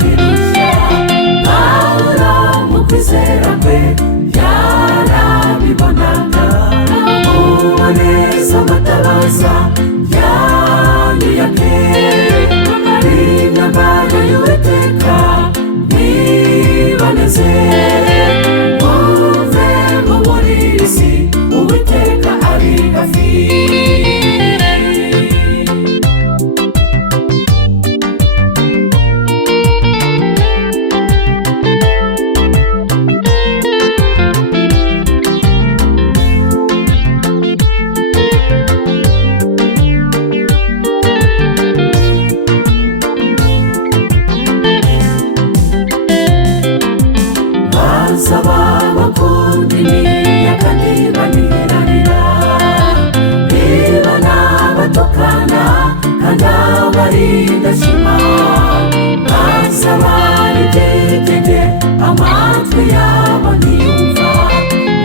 birushya. Pawulo mu kwizera kwe yarabibonaga, uboneza amatabaza yanyuyake, imyambaro y'Uwiteka niboneze. Muve mu burisi, Uwiteka ari hafi. Basaba bakunda imiyaga ntibanirarira, bibona batukana kandi abari indashima. Basaba ibyigenge amatwi yabo ntiyumva,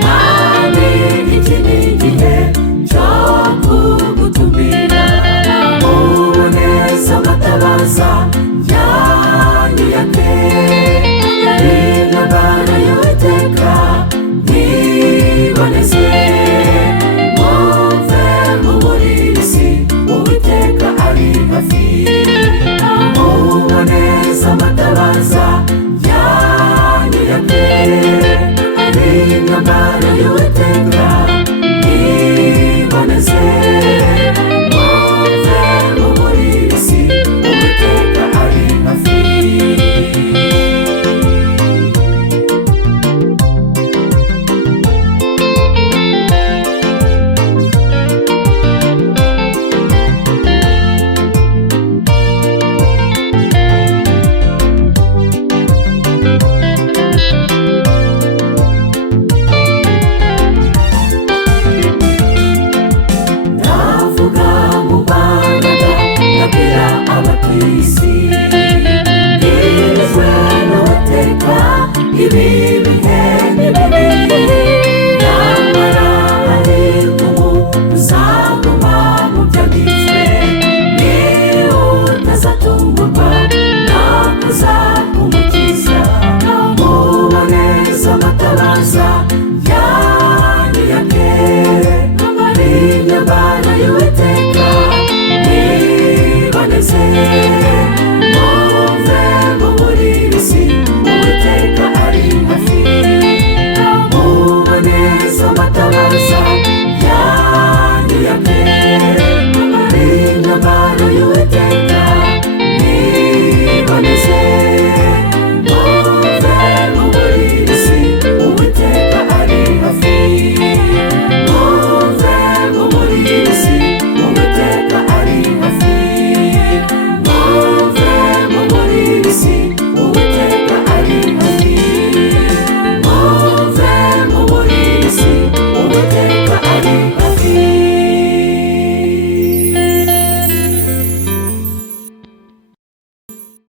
kandi iki ni igihe cyo kugutumira. Uboneza amatabaza yanyuyake, imyambaro y'Uwiteka niboneze. Muve mu burisi, Uwiteka ari hafi. Uboneza amatabaza yanyuyake, imyambaro y'Uwiteka niboneze. Muve mu burisi, Uwiteka ari hafi. Ndavuga mu mbaraga ndabwira abatwisi, bibizwe n'Uwiteka ibi bihe ni bibi.